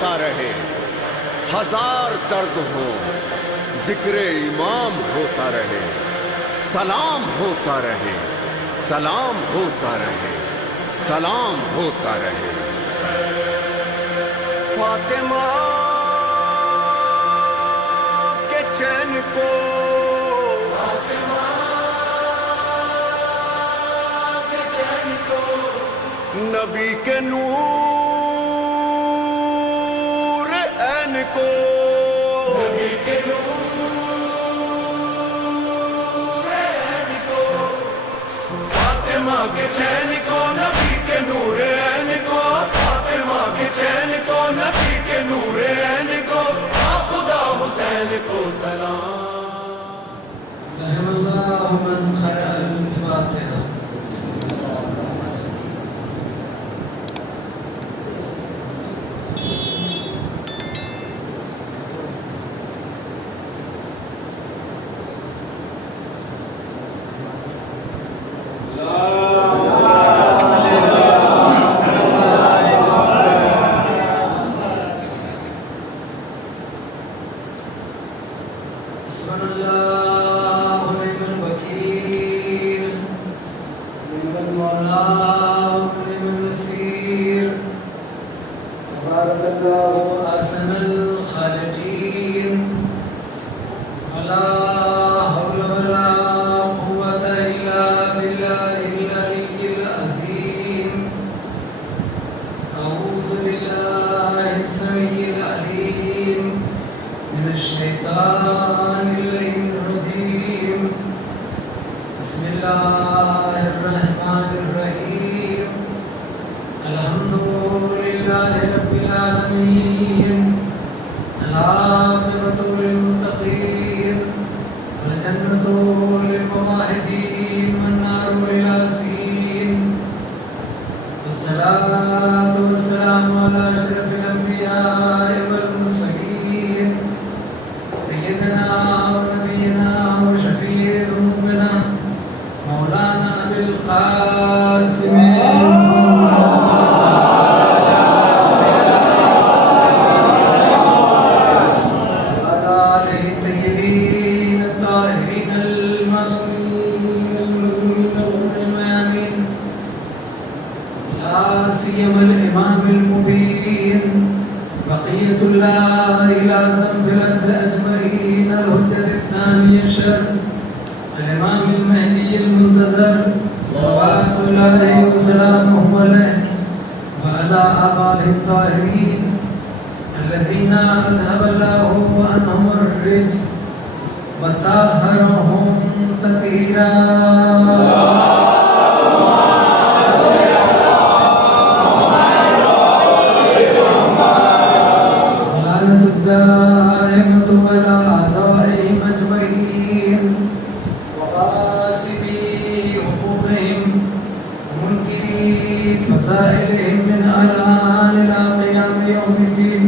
ہوتا رہے، ہزار درد ہو ذکر امام ہوتا رہے، سلام ہوتا رہے، سلام ہوتا رہے، سلام ہوتا رہے۔ فاطمہ کے چین کو نبی کے نور عین کو، نبی کے نور عین کو، فاطمہ کے چین کو، نبی کے نور عین کو، فاطمہ کے چین کو، نبی کے نور عین کو، خدا حسین کو سلام۔ رحم اللہ من قرأ الفاتحہ۔ حسبنا اللہ ونعم الوکیل، نعم المولا ونعم النصیر، تبارک اللہ احسن الخالقین، ولا حول ولا قوة الا باللہ العلی العظیم۔ اعوذ باللہ السمیع العلیم من الشیطان اللعین الرجیم، بسم اللہ الرحمن الرحیم، الحمد للہ رب العالمین، العاقبۃ للمتقین، والجنۃ للموحدین، والنار للعاصین، والصلاۃ والسلام علی اشرف الانبیاء والمرسلین، سیدنا ونبینا وشفیع ذنوبنا مولانا ابی القاسم وعلی آلہ الطیبین الطاہرین المعصومین المظلومین الغر المیامین، لا سیما الامام المبین بقیۃ اللہ الاعظم فی الارض اجمعین، الحجۃ الثانی عشر، الامام المہدی المنتظر، صلوات اللہ وسلامہ علیہ وعلی آبائہ الطاہرین الذین اذهب اللہ عنہم الرجس وطہرہم تطہیرا۔ ولعنة الدائمة على أعدائهم أجمعين، وغاصبي حقوقهم ومنكري فسائلهم من الآن إلى قيام يوم الدين،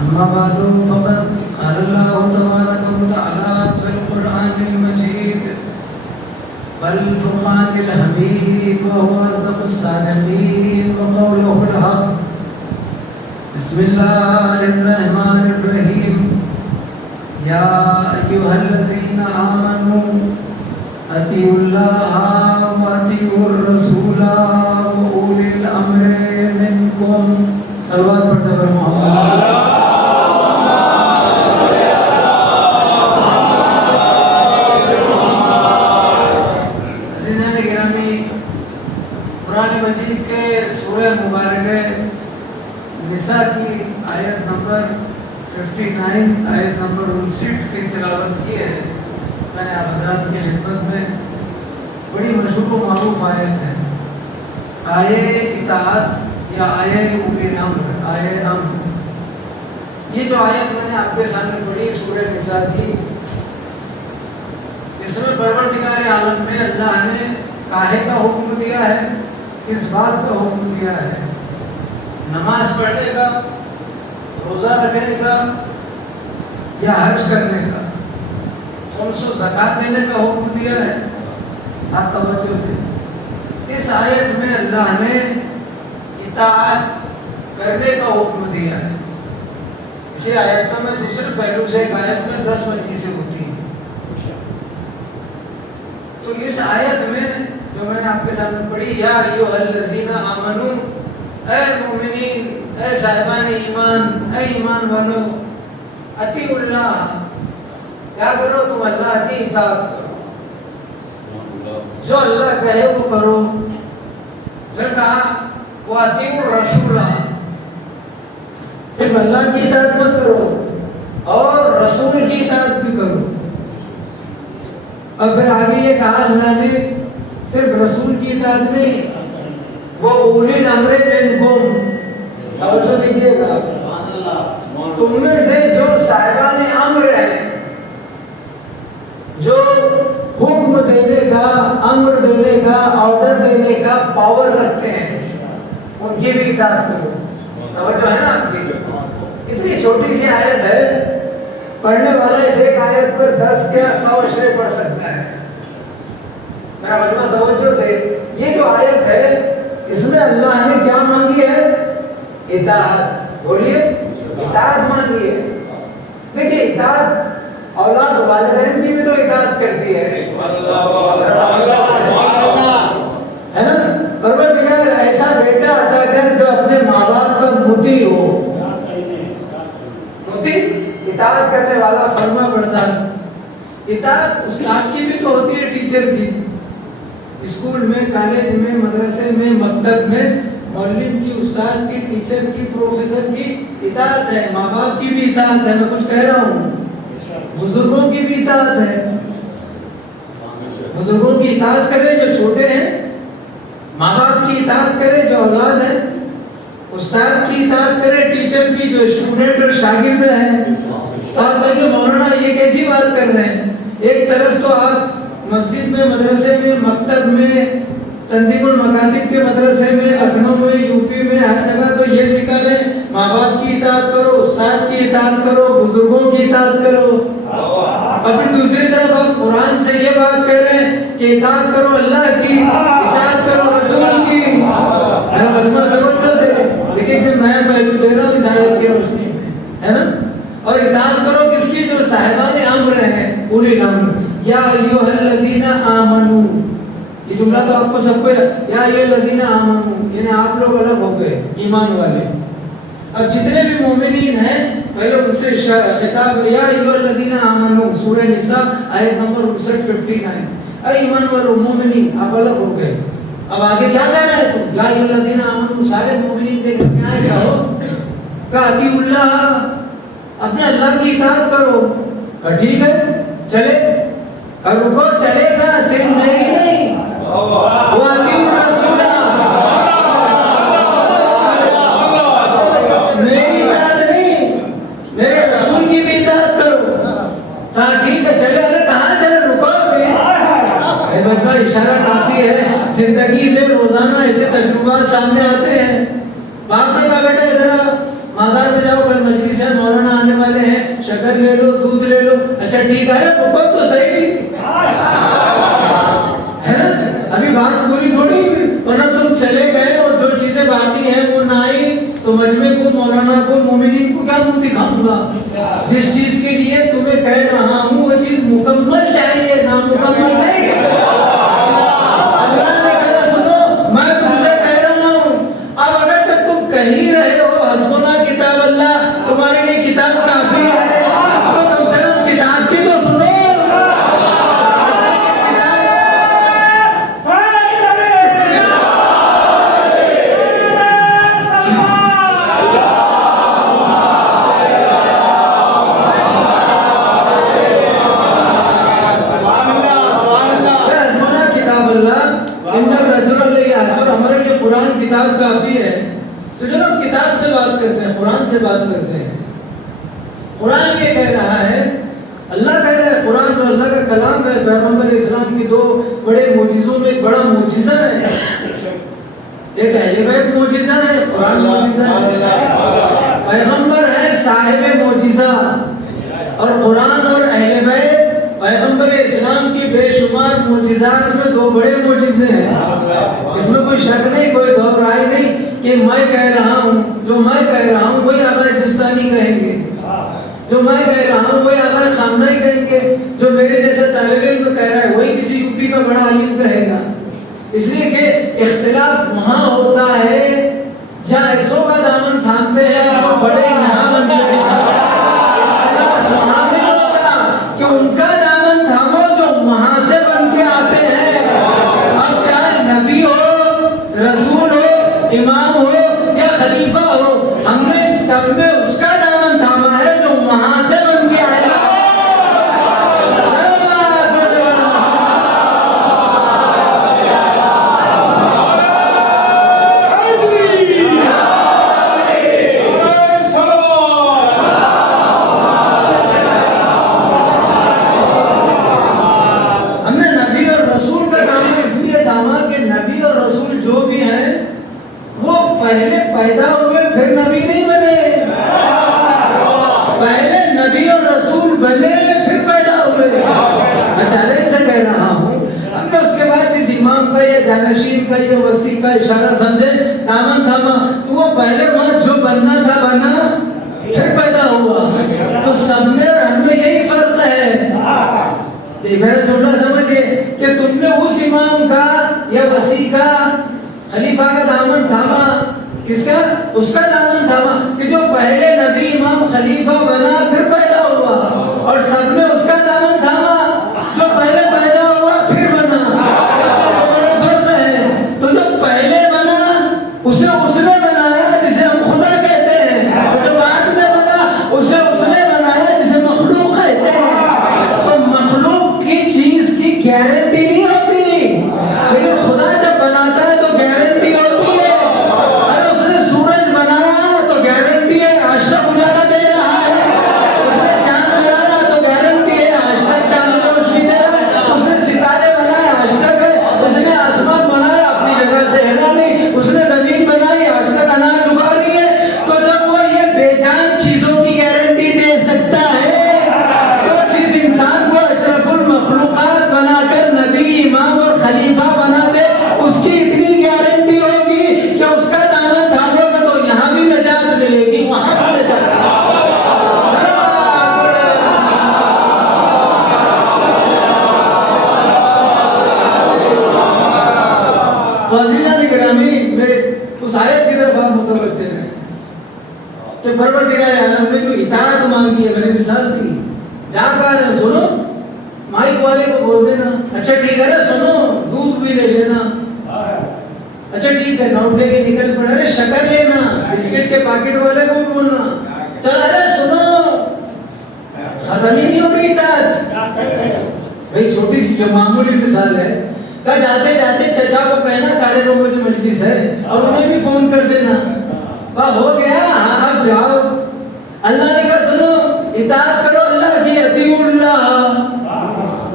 أما بعد فقد قال الله تبارك وتعالى في القرآن المجيد والفرقان الحميد وهو أصدق الصادقين وقوله الحق، بسم اللہ الرحمن الرحیم، یا ایہا الذین آمنوا اطیعوا اللہ واطیعوا الرسول واولی الامر منکم۔ صلوات پڑھتے پر محمد۔ عزیزان گرامی، قرآن مجید کے سورہ مبارکہ نساء کی آیت نمبر 59 آیت نمبر 59 کی تلاوت کی ہے میں نے آپ حضرات کی خدمت میں۔ بڑی مشہور و معروف آیت ہے، آیے اطاعت یا آیے اولی الامر، آیے امر۔ یہ جو آیت میں نے آپ کے سامنے پڑھی سورہ نساء کی، اس میں پروردگار عالم میں اللہ نے کاہے کا حکم دیا ہے، کس بات کا حکم دیا ہے؟ نماز پڑھنے کا، روزہ رکھنے کا یا حج کرنے کا، خمس و زکات دینے کا حکم دیا ہے۔ آپ توجہ دیں، اس آیت میں اللہ نے اطاعت کرنے کا حکم دیا ہے. اسی آیت میں دوسرے پہلو سے ایک آیت میں 10 مجلسیں ہوتی ہیں. تو اس آیت میں جو میں نے آپ کے سامنے پڑھی، یا ایھا الذین آمنو، اے مومنین، اے صاحبان ایمان، اے ایمان والو، اطیعوا اللہ، کیا کرو تم اللہ کی اطاعت کرو، جو اللہ کہے وہ کرو. پھر کہا وَأَطِیعُوا الرَّسُولَ، صرف اللہ کی اطاعت مت کرو اور رسول کی اطاعت بھی کرو. اور پھر آگے یہ کہا اللہ نے صرف رسول کی اطاعت نہیں، وہ اولی الامر منکم، توجہ دیجیے گا، تم میں سے جو صاحبان امر ہیں، جو حکم دینے کا، امر دینے کا، آرڈر دینے کا پاور رکھتے ہیں، ان کی بھی اطاعت کرو. توجہ ہے نا آپ کی؟ اتنی چھوٹی سی آیت ہے، پڑھنے والا اس ایک آیت پر 10 یا 100 اشرے پڑھ سکتا ہے. میرا مجمع توجہ دے، یہ جو آیت ہے اس میں اللہ نے کیا مانگی ہے؟ اطاعت. بولیے، اطاعت مانگی ہے. دیکھیے اطاعت اولاد والدین کی بھی تو اطاعت کرتی ہے نا. پروردگار ایسا بیٹا عطا کر جو اپنے ماں باپ کا مطیع ہو، مطیع اطاعت کرنے والا، فرما بردار. اطاعت استاد کی بھی تو ہوتی ہے، ٹیچر کی. اسکول میں، کالج میں، مدرسے میں، مکتب میں معلم کی، استاد کی، ٹیچر کی، پروفیسر کی اطاعت ہے. ماں باپ کی بھی اطاعت ہے. میں کچھ کہہ رہا ہوں، بزرگوں کی بھی اطاعت ہے. بزرگوں کی اطاعت کرے جو چھوٹے ہیں، ماں باپ کی اطاعت کرے جو اولاد ہے، استاد کی اطاعت کرے، ٹیچر کی جو اسٹوڈنٹ اور شاگرد ہیں. تو آپ کہیں گے مولانا یہ کیسی بات کر رہے ہیں؟ ایک طرف تو آپ مسجد میں، مدرسے میں، مکتب میں، تنظیم المکاتب کے مدرسے میں، لکھنؤ میں، یو پی میں، ہر جگہ تو یہ سکھا رہے ہیں ماں باپ کی اطاعت کرو، استاد کی اطاعت کرو، بزرگوں کی اطاعت کرو. اور پھر دوسری طرف ہم قرآن سے یہ بات کہہ رہے ہیں کہ اطاعت کرو اللہ کی، اطاعت کرو رسول کی. میرا مجمع توجہ دے، دیکھیں ایک نیا پہلو دے رہا ہوں اس آیت کی روشنی میں، ہے نا. اور اطاعت کرو کس کی؟ جو صاحبان امر ہیں، اولی الامر. یا ایھا الذین آمنو، یہ جملہ تو آپ کو سب کو، یا ایھا الذین آمنو یعنی آپ لوگ الگ ہو گئے، ایمان والے. اب جتنے بھی مومنین ہیں پہلے ان سے خطاب، یا ایھا الذین آمنو، سورہ نساء آیت نمبر 59. اے ایمان والو، مومنین آپ الگ ہو گئے. اب آگے کیا کہنا ہے؟ تو یا ایھا الذین آمنو، سارے مومنین دیکھ کے آئے جاؤ، کہ اطیعوا اللہ، اپنے اللہ کی اطاعت کرو. ٹھیک ہے چلے، رکو چلے گا، پھر میری نہیں، وَأَطِیعُوا الرَّسُولَ، میری اطاعت نہیں، میرے رسول کی بھی اطاعت کرو. کہا ٹھیک ہے چلے. ارے کہاں چلے؟ رکو بھی. بچہ اشارہ کافی ہے. زندگی میں روزانہ ایسے تجربات سامنے آتے ہیں. باپ نے کہا بیٹا ادھر آؤ، مازار میں جاؤ، کل مجلس ہے، مولانا آنے والے ہیں، شکر لے لو، دودھ لے لو. اچھا ٹھیک ہے، رکو تو صحیح ہے نا. ابھی بات پوری تھوڑی، ورنہ تم چلے گئے اور جو چیزیں باقی ہیں وہ نہ آئی تو مجمع کو، مولانا کو، مومنین کو کیا منہ دکھاؤں گا؟ جس چیز کے لیے تمہیں کہہ رہا ہوں وہ چیز مکمل چاہیے، نامکمل نہیں. اللہ نے کہا سنو، میں تم سے کہہ رہا ہوں، اب اگر تک تم کہہ رہے ہو حسبنا کتاب اللہ، تمہارے لیے کتاب کافی ہے، تو کم سے کم کتاب کی تو سنو. قرآن کتاب کافی ہے. تو جو ہم کتاب سے بات کرتے ہیں، قرآن سے بات کرتے ہیں، قرآن یہ کہہ رہا ہے، اللہ کہہ رہا ہے، قرآن جو اللہ کا کلام ہے، پیغمبر اسلام کی 2 بڑے معجزوں میں ایک بڑا معجزہ ہے. ایک اہل بیت معجزہ ہے، قرآن معجزہ ہے. پیغمبر ہے صاحب معجزہ، اور قرآن اور اہل بیت پیغمبر مذہب اسلام کی بے شمار معجزات میں دو بڑے معجزے ہیں، اس میں کوئی شک نہیں، کوئی دو رائے نہیں کہ میں کہہ رہا ہوں، جو میں کہہ رہا ہوں وہی آقا سستانی کہیں گے، جو میں کہہ رہا ہوں وہی آقا خامنہئی کہیں گے، جو میرے جیسا طالب علم کہہ رہا ہے وہی کسی یو پی کا بڑا عالم کہے گا۔ اس لیے کہ اختلاف وہاں ہوتا ہے جہاں ایسوں کا دامن تھامتے ہیں جو بڑے یہاں بنتے ہیں، اختلاف وہاں نہیں ہوتا کہ ان کا دامن تھامو جو وہاں سے بن کے آتے ہیں۔ اب چاہے نبی ہو، رسول ہو، امام ہو یا خلیفہ ہو، ہم نے سب میں اس کا دامن تھاما ہے جو وہاں سے بن کے آیا۔ پہلے پیدا ہوئے پھر نبی نہیں بنے، پہلے نبی اور رسول بنے پھر پیدا ہوئے۔ میں چیلنج سے کہہ رہا ہوں، ہم نے اس کے بعد جس امام کا یا جانشین کا یا وسیع کا اشارہ سمجھے دامن تھاما، تو وہ پہلے وہاں جو بننا تھا بنا پھر پیدا ہوا۔ تو سب میں اور ہم میں یہی فرق ہے۔ میرا جملہ سمجھے کہ تم نے اس امام کا یا وسیع کا خلیفہ کا دامن تھاما، کس کا؟ اس کا دامن تھاما کہ جو پہلے نبی امام خلیفہ بنا پھر پیدا ہوا، اور سب نے اس کا دامن تھاما جو پہلے پیدا ہوا پھر بنا۔ تو بڑا فرق ہے۔ تو جو پہلے بنا اسے اس نے بنایا جسے ہم خدا کہتے ہیں، جو بعد میں بنا اسے اس نے بنایا جسے مخلوق کہتے ہیں۔ تو مخلوق کی چیز کی گارنٹی نہیں ہوتی، لیکن خدا جب بناتا ہے تو گارنٹی ہوتی ہے۔ اگر اس نے سورج بنایا تو گارنٹی ہے آج تک اجالا دے رہا ہے، اس نے چاند بنایا تو گارنٹی ہے آج تک چاند میں روشنی دے رہا ہے، اس نے ستارے بنائے آج تک ہے، اس نے آسمان بنایا اپنی جگہ سے ہلا نہیں، اس نے زمین بنائی آج تک اناج اگا رہی ہے۔ تو جب وہ یہ بے جان چیزوں کی گارنٹی دے سکتا ہے تو جس انسان کو اشرف المخلوقات بنا کر نبی امام اور خلیفہ بنا دے اس کی اتنی گارنٹی ہوگی کہ اس کا دامن تھامو گا تو یہاں بھی نجات ملے گی، وہاں بھی نجات ملے گی۔ تو عزیزان گرامی، میرے اس آیت کی طرف آپ متوجہ ہیں کہ پروردگار عالم نے جو اطاعت مانگی ہے، میں نے مثال دی، جہاں کہا ہے سنو، مائک والے کو بول دینا اچھا ٹھیک ہے نا، سنو دودھ بھی لے لینا، اچھا ٹھیک ہے نوٹ لے کے نکل پڑا، ارے شکر لینا، بسکٹ کے پاکٹ والے کو بھی بولنا چل، ارے سنو، ختم ہی نہیں ہو رہی اطاعت۔ بھائی چھوٹی سی جو معمولی مثال ہے، کہ جاتے جاتے چچا کو کہنا 9:30 بجے مجلس ہے اور انہیں بھی فون کر دینا، واہ ہو گیا، ہاں اب جاؤ۔ اللہ نے کہا سنو اطاعت کرو اللہ کی، اطیعوا اللہ،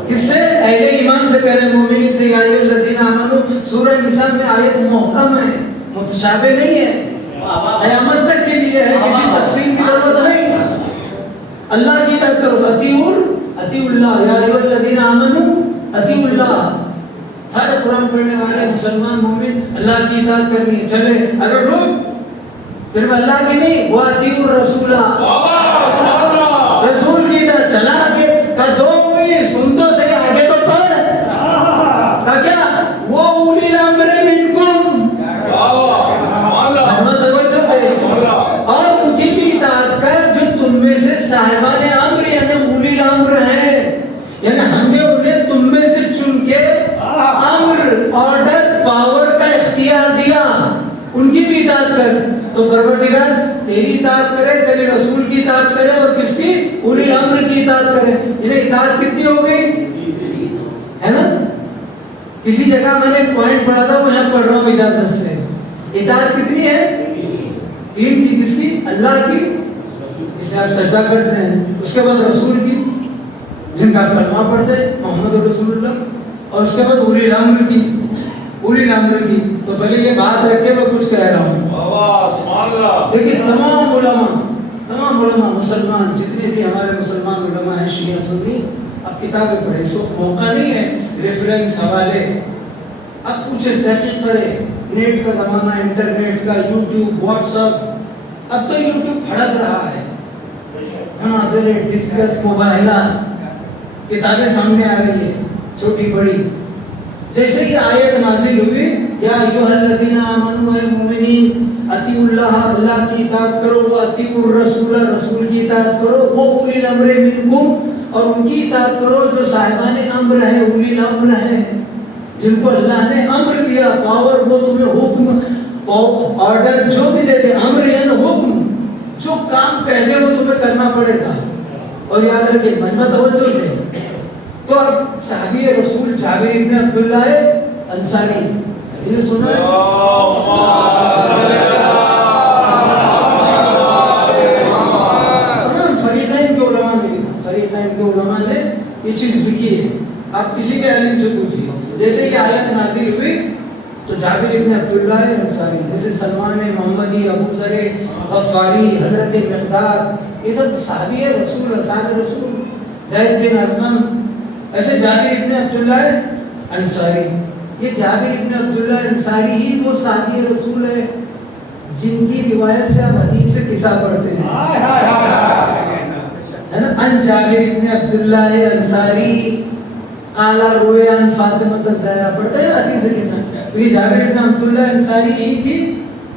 کس سے؟ اہل ایمان سے کہہ رہے ہیں، مومنین سے، یا ایھا الذین آمنوا۔ سورہ نساء میں آیت محکم ہے، متشابہ نہیں ہے، قیامت تک کے لیے ہے، کسی تفصیل کی ضرورت نہیں۔ اللہ کی اطاعت کرو، اطیعوا اللہ، یا ایھا الذین آمنوا اطیعوا اللہ۔ سارے قرآن پڑھنے والے مسلمان مومن اللہ کی اطاعت کرنی ہے، چلے اگر لوگ صرف اللہ کی نہیں، وہ اطیعوا الرسول، رسول کی اطاعت، چلا آگے کہ دو انگلی سنتوں سے آگے تو پڑھ، کہ کیا وہ اولی الامر منکم، احمد توجہ دے، اور ان کی بھی اطاعت کر جو تم میں سے صاحبان امر یعنی اولی الامر ہیں، یعنی ہم نے انہیں تم میں سے چن کے امر، آرڈر، پاور کا اختیار دیا، ان کی بھی اطاعت کر۔ تو پروردگار تیری اطاعت کرے، تیرے رسول کی اطاعت کرے، اور کس کی؟ اولی الامر کی اطاعت کرے۔ انہیں اطاعت کتنی ہو گئی ہے نا؟ کسی جگہ میں نے ایک پوائنٹ پڑھا تھا، وہ یہاں پڑھ رہا ہوں اجازت سے۔ اطاعت کتنی ہے؟ 3 کی، کس کی؟ اللہ کی، جسے آپ سجدہ کرتے ہیں، اس کے بعد رسول کی، جن کا کلمہ پڑھتے ہیں محمد رسول اللہ، اور اس کے بعد اولی الامر کی، اولی الامر کی۔ تو پہلے یہ بات رکھ کے میں کچھ کہہ رہا ہوں، دیکھیں تمام علماء مسلمان، جتنے بھی ہمارے مسلمان علماء ہیں، شیعہ سنی، اب کتابیں پڑھے، اس وقت موقع نہیں ہے ریفرنس حوالے، اب پوچھے تحقیق کرے، نیٹ کا زمانہ، انٹرنیٹ کا، یوٹیوب، واٹس ایپ، اب تو یوٹیوب پھڑک رہا ہے، مناظرے، ڈسکس، مباحثہ، کتابیں سامنے آ رہی ہے چھوٹی بڑی. جیسے یہ آیت نازل ہوئی، یا ایھا الذین آمنوا، اے مومنین، اطیعوا اللہ، اللہ کی اطاعت کرو، واطیعوا الرسول، رسول کی اطاعت کرو، واولی الامر منکم، اور ان کی اطاعت کرو جو صاحبان امر ہے، اولی الامر ہے، جن کو اللہ نے امر دیا، پاور، وہ تمہیں حکم، آرڈر جو بھی دیتے، امر یعنی حکم، جو کام کہہ دے وہ تمہیں کرنا پڑے گا. اور یاد رکھیں مجمع توجہ دے. تو اب صحابی رسول جابر ابن عبداللہ انصاری، یہ سنا ہے؟ تمام فریقین کے علماء نے لکھا، فریقین کے علماء نے یہ چیز لکھی ہے. آپ کسی کے علم سے پوچھیے. جیسے یہ آیت نازل ہوئی تو جابر ابن عبداللہ انصاری، جیسے سلمان محمدی، ابو ذر غفاری، حضرت مقداد، یہ سب صحابی رسول، اصحاب رسول، زید بن ارقم، ایسے جابر ابن عبداللہ انصاری. یہ جابر ابن عبداللہ انصاری ہی وہ صحابی رسول ہے جن کی روایت سے آپ حدیث سے قصہ پڑھتے ہیں، ہے نا. ان جابر ابن عبداللہ انصاری قال روی عن فاطمہ الزہرا، پڑھتے ہیں حدیث سے قصہ. تو یہ جابر ابن عبداللہ انصاری ہی کی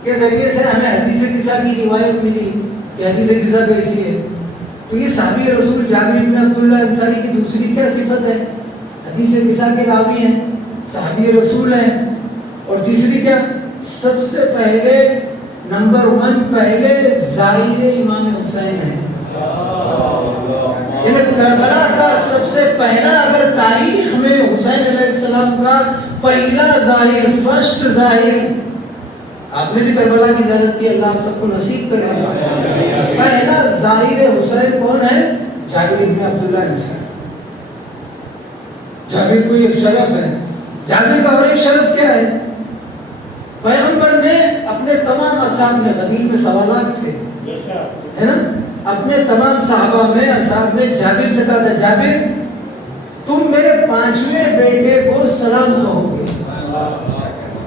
کے ذریعے سے ہمیں حدیث قصہ کی روایت ملی کہ حدیث قصہ کیسی ہے. تو یہ صحابی رسول جابر ابن عبداللہ انصاری کی دوسری کیا صفت ہے؟ حدیث قصہ کے راوی ہیں، صحابی رسول ہیں. اور تیسری کیا؟ سب سے پہلے نمبر 1 پہلے زائر امام حسین ہیں. کربلا کا سب سے پہلا، اگر تاریخ میں حسین علیہ السلام کا پہلا ظاہر، فرسٹ ظاہر، آپ نے بھی کربلا کی زیارت کی، اللہ آپ سب کو نصیب کرے. پہلا ظاہر حسین کون ہے؟ جابر ابن عبداللہ انصاری. جابر کو ایک شرف ہے. جابر کا اور ایک شرف کیا ہے؟ پیغمبر نے اپنے تمام اصحاب میں، غدیر میں سوالات تھے، ہے نا، اپنے تمام صحابہ میں، اصحاب میں جابر سے کہا تھا، جابر تم میرے 5ویں بیٹے کو سلام کہو گے.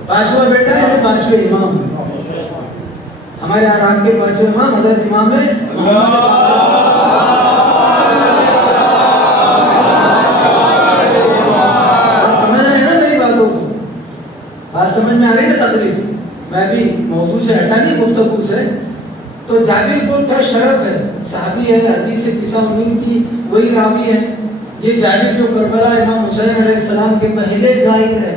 5واں بیٹا ہے، 5ویں امام. ہمارے آرام کے 5ویں امام حضرت امام ہے بات سمجھ میں آ رہی ہے نا تقریب؟ میں بھی موضوع سے ہٹا نہیں، گفتگو سے. تو جابر کو کیا شرف ہے، صحابی ہے، حدیث قصہ انہیں کی وہی راوی ہے. یہ جابر جو کربلا امام حسین علیہ السلام کے پہلے ظاہر ہے،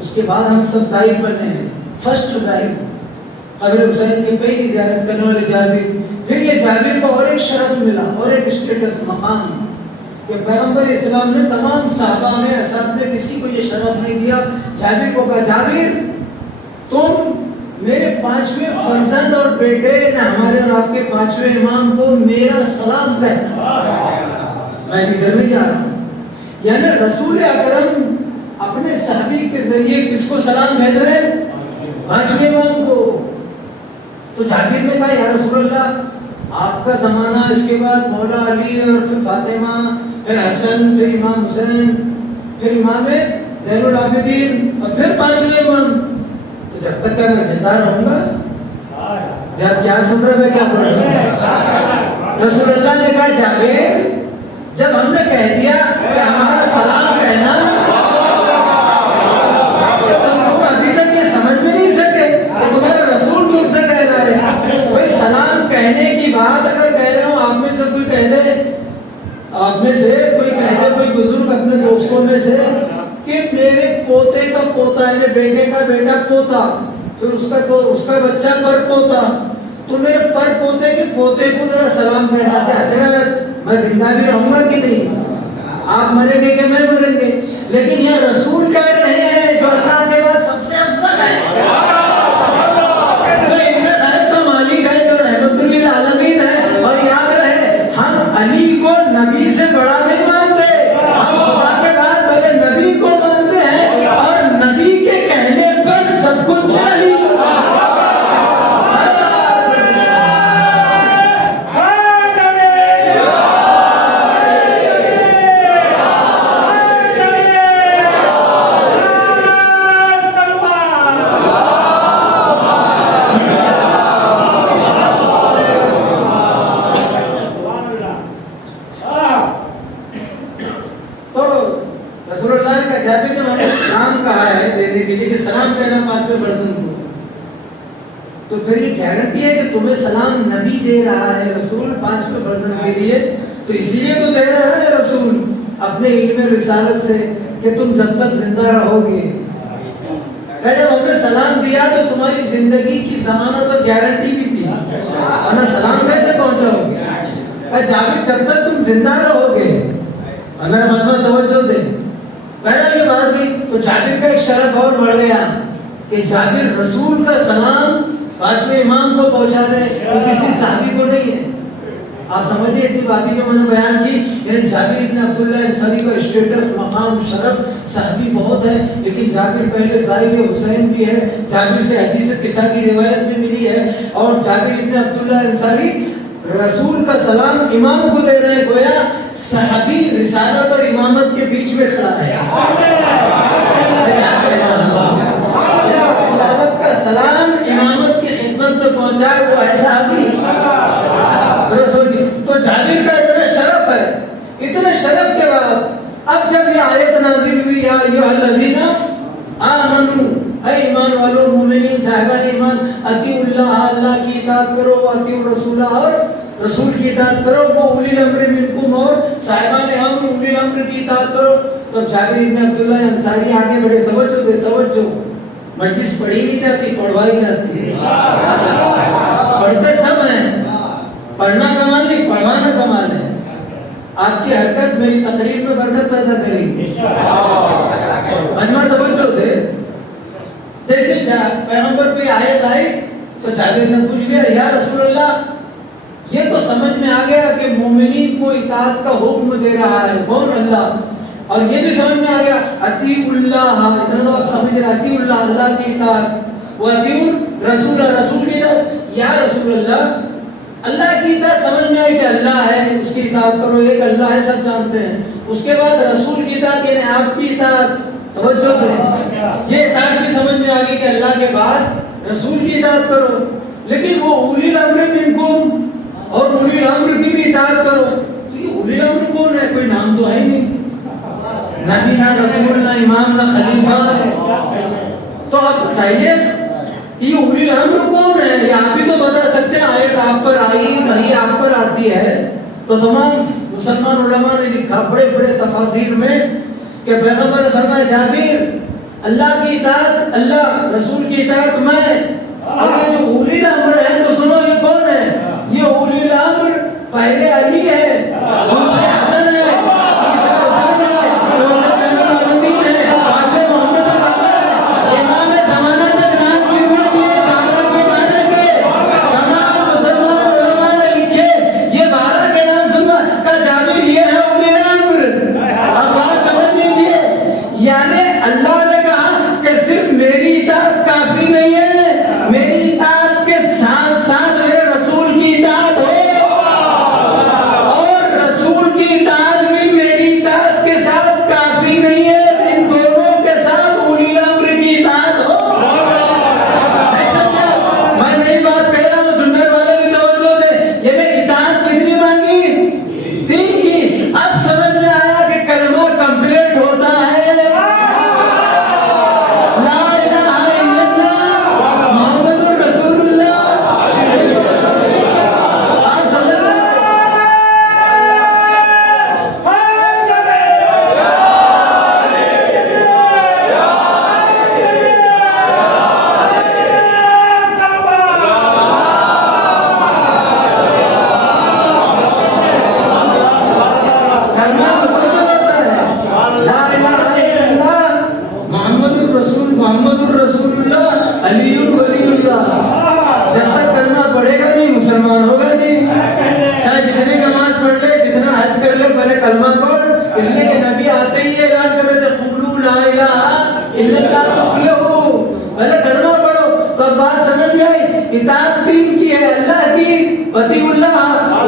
اس کے بعد ہم سب ظاہر بنے ہیں، فرسٹ ظاہر، قبر حسین کی پہلی زیارت کرنے والے جابر. پھر یہ جابر کو اور ایک شرف ملا، اور ایک اسٹیٹس، مقام، کہ پیغمبر اسلام نے تمام صحابہ میں، اصحاب نے کسی کو یہ شرف نہیں دیا. جابر کو کہا، جابر تم میرے 5ویں فرزند اور بیٹے نے، ہمارے اور آپ کے 5ویں امام کو میرا سلام کہنا، میں ادھر نہیں جا رہا ہوں. یعنی رسول اکرم اپنے صحابی کے ذریعے کس کو سلام بھیج رہے ہیں؟ 5ویں امام کو. تو جابر نے کہا، یا رسول اللہ آپ کا زمانہ، اس کے بعد مولا علی، اور پھر فاطمہ، پھر حسن، پھر امام حسین، پھر امام زین العابدین، اور پھر 5ویں امام. تو جب تک کہ میں زندہ رہوں گا، آپ کیا سن رہے، میں کیا پڑھ رہا ہوں؟ رسول اللہ نے کہا، جابر جب ہم نے کہہ دیا کہ ہمارا سلام کہنا، تو تم ابھی تک یہ سمجھ میں نہیں سکے کہ تمہارا رسول تم سے کہہ رہا ہے. کوئی سلام کہنے کی بات اگر کہہ رہا ہوں، آپ میں سے کوئی کہہ دے، آپ میں سے کوئی کہہ دے، کوئی بزرگ اپنے دوستوں میں سے، کہ میرے پوتے کا پوتا، یعنی بیٹے کا بیٹا پوتا، پھر اس کا بچہ پر پوتا، تو میرے پر پوتے کے پوتے کو میرا سلام کہنا کہ حضرت میں زندہ بھی رہوں گا کہ نہیں، آپ مریں گے کہ میں مریں گے. لیکن یہ رسول کہہ رہے ہیں جو اللہ کے بعد سب سے افضل ہے، جو علم غیب کا مالک ہے، جو رحمت للعالمین ہے. اور یاد رہے، ہم علی کو نبی سے بڑا نہیں مانتے، ہم خدا کے بعد بڑے نبی کو مانتے ہیں، اور نبی کے کہنے پر سب کچھ علی. پھر یہ گارنٹی ہے کہ تمہیں سلام نبی دے رہا ہے رسول 5ویں فرزند کے لیے، تو اسی لیے تو دے رہا ہے رسول اپنے علم رسالت سے کہ تم جب تک زندہ رہو گے، جب ہم نے سلام دیا تو تمہاری زندگی کی ضمانت اور گارنٹی بھی تھی، ورنہ سلام کیسے پہنچاؤ گے؟ جابر جب تک تم زندہ رہو گے، اگر مجمع توجہ دے پہلے یہ بات کی تو جابر کا ایک شرف اور بڑھ گیا کہ جابر رسول کا سلام 5ویں امام کو پہنچا رہے ہیں، وہ کسی صحابی کو نہیں ہے۔ آپ سمجھئے اتنی باتیں جو میں نے بیان کی، یعنی جابر ابن عبداللہ انصاری کا اسٹیٹس، مقام، شرف، صحابی بہت ہے، لیکن جابر پہلے صاحب حسین بھی ہے، جابر سے حدیث قصہ کی روایت بھی ملی ہے، اور جابر ابن عبداللہ انصاری رسول کا سلام امام کو دے رہے ہیں، گویا صحابی رسالت اور امامت کے بیچ میں کھڑا ہے۔ رسالت کا سلام امامت کی خدمت میں پہنچا وہ ایسا بھی رسول جی۔ تو جابر کا اتنا شرف ہے، اتنے شرف کے بعد اب جب یہ آیت نازل ہوئی یا ایھا الذین آمنو، اے ایمان والو، مومنین، صاحبان ایمان، اطیعوا اللہ، اللہ کی اطاعت کرو، واطیعوا الرسول، اور رسول کی اطاعت کرو، وہ اولی الامر منکم، اور صاحبان امر اولی الامر کی اطاعت کرو۔ تو جابر ابن عبداللہ انصاری آگے بڑھے، توجہ دے، توجہ، مجلس پڑھی نہیں جاتی، پڑھوائی جاتی ہے، پڑھتے سب ہیں، پڑھنا کمال نہیں، پڑھوانا کمال ہے۔ آپ کی حرکت میری تقریر میں برکت پیدا کرے گی، مجمع توجہ دے۔ جیسے پیغمبر پہ آیت آئی تو جابر نے پوچھ لیا، یا رسول اللہ، یہ تو سمجھ میں آ گیا کہ مومنین کو اطاعت کا حکم دے رہا ہے، کون؟ اللہ، اور یہ بھی سمجھ میں آ گیا اطیعوا اللہ، اتنا تو آپ سمجھ رہے، اطیعوا اللہ، اللہ کی اطاعت، واطیعوا الرسول، رسول کی اطاعت۔ یا رسول اللہ، اللہ کی اطاعت سمجھ میں آئی کہ اللہ ہے، اس کی اطاعت کرو، ایک اللہ ہے، سب جانتے ہیں۔ اس کے بعد رسول کی اطاعت یعنی آپ کی اطاعت، توجہ دیں، یہ اطاعت بھی سمجھ میں آ گئی کہ اللہ کے بعد رسول کی اطاعت کرو، لیکن وہ اولی الامر منکم، اور اولی الامر کی بھی اطاعت کرو۔ تو یہ اولی الامر کون ہے؟ کوئی نام تو ہے ہی نہیں، نبی نہ رسول نہ امام نہ خلیفہ ہے، تو آپ بتائیے یہ اولی الامر کون ہے؟ یہ آپ بھی تو بتا سکتے ہیں، آیت آپ پر آئی، وحی آپ پر آتی ہے۔ تو تمام مسلمان علماء نے لکھا بڑے بڑے تفاسیر میں کہ پیغمبر نے فرمایا، جابر، اللہ کی اطاعت اللہ، رسول کی اطاعت میں، اور یہ جو اولی الامر ہے تو سنو یہ کون ہے؟ یہ اولی الامر پہلے علی ہے، دوسرے حسن ہے، تیسرے حسین ہے، چوتھے زین العابدین ہے، پانچویں محمد ہے، امام زمانہ تک نام کی ہوئے دیے 12 کے 12 کے، تمام مسلمان علماء نے لکھے یہ 12 کے نام سنوا کا جابر یہ ہے اولی الامر۔ اب بات سمجھ لیجیے، یعنی اللہ نے کہا کہ صرف میری اطاعت کافی نہیں ہے، میری اطاعت کے ساتھ ساتھ میرے رسول کی اطاعت ہو، اور رسول کی اطاعت بھی میری اطاعت کے ساتھ کافی نہیں ہے، ان دونوں کے ساتھ اولی الامر کی اطاعت ہو۔ نہیں سمجھا؟ میں نئی بات کہہ رہا ہوں، سننے والے بھی توجہ دیں، یعنی اطاعت کتنی مانگی؟ 3 کی۔ اب سمجھ میں آیا کہ کلمہ کمپلیٹ ہوتا ہے لا الہ الا اللہ محمد رسول اللہ۔ آپ سمجھ رہے ہیں؟ کلمہ مقدس ہوتا ہے، لا الہ الا اللہ محمد الرسول اللہ علی ولی اللہ۔ جب تک کلمہ پڑھے گا نہیں مسلمان ہوگا نہیں، چاہے جتنی نماز پڑھ لے، جتنا حج کر لے، پہلے کلمہ پڑھ۔ اس لیے کہ نبی آتے ہی اعلان کر رہے تھے، قولوا لا الہ الا اللہ تفلحوا، پہلے کلمہ پڑھو۔ تو اب بات سمجھ میں آئی، اطاعت 3 کی ہے، اللہ کی، اطیعوا اللہ